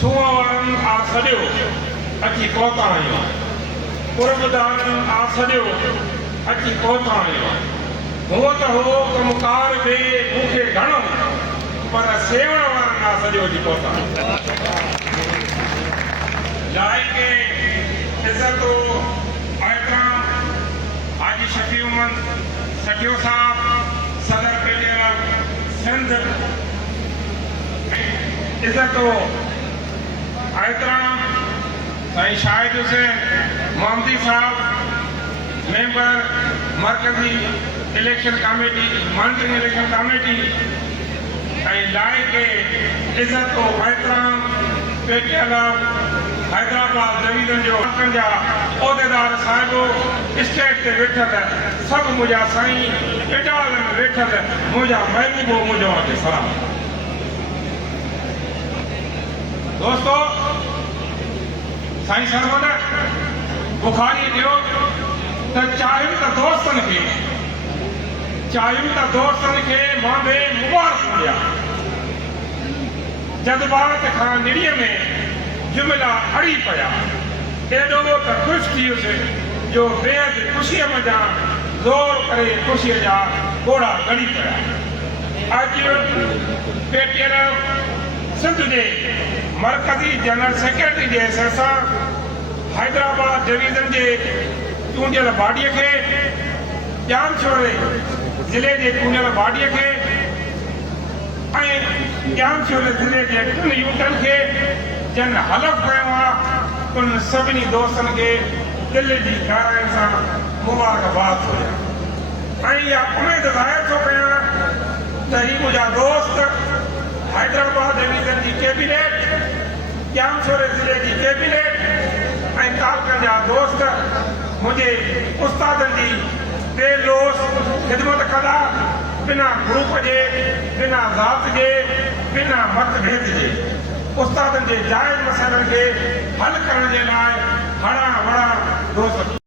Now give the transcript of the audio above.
सूअं आ सॼो अची पहुता आहियूं, कुर्बदारनि आ सॼो अची पहुता आहियूं। हूअं त हो कमकार बि मूंखे घणो, पर सेवण वारनि आ सॼो अची पहुता आहियूं। लाइक़े इज़्ज़तो एहतराम हाजी शफी उमर सटियो साहब, सदर पेलियर सिंध, इज़्ज़तो एहतराम साईं शाहिद हुसैन मोहम्मदी साहब, मेंबर मरकजी election committee, monitoring election committee, लाइक़े इज़्ज़तो एहतराम पेटियाला हैदराबाद डिवीजन जो जा उहिदेदार साहिबो, स्टेज ते वेठल सभु मुंहिंजा साईं, इटाल में वेठल मुंहिंजा महबूबो, मुंहिंजो वटि सलाम। दोस्तो, साईं सरवण बुखारी ॾियो त चाहियूं त दोस्तनि खे मां बि मुबारक ॾियां। जज़्बात खां निड़ीअ में जुमिला अड़ी पिया, एॾो त ख़ुशि थी वियुसि जो बेहद ख़ुशीअ मंझां ज़ोर करे ख़ुशीअ जा घोड़ा ॻड़ी पिया। अॼु पेटियर सिंध जे मरकज़ी जनरल सेक्रेटरी जे हैसियत सां हैदराबाद डिवीज़न जे चूंडियल बाडीअ खे, ॼामशोरे ज़िले जे चूंडियल बाडीअ खे ऐं ॼामशोरे ज़िले जे 3 यूनिटनि खे जन हलफ़ कयो आहे, उन सभिनी दोस्तनि खे दिलि जी गहराई सां मुबारकबाद हुजे ऐं इहा उमेद ज़ाहिर थो कयां त ही मुंहिंजा दोस्त हैदराबाद डिवीज़न जी कैबिनेट, ॼामशोरे ज़िले जी कैबिनेट ऐं तालकनि जा दोस्त मुंहिंजे उस्तादनि जी बेलोस ख़िदमत कंदा, बिना ग्रुप जे, बिना ज़ात जे, बिना मतभेद जे, उस्तादनि जे जाइज़ मसइलनि खे हल करण जे लाइ हणा वणा दोस्त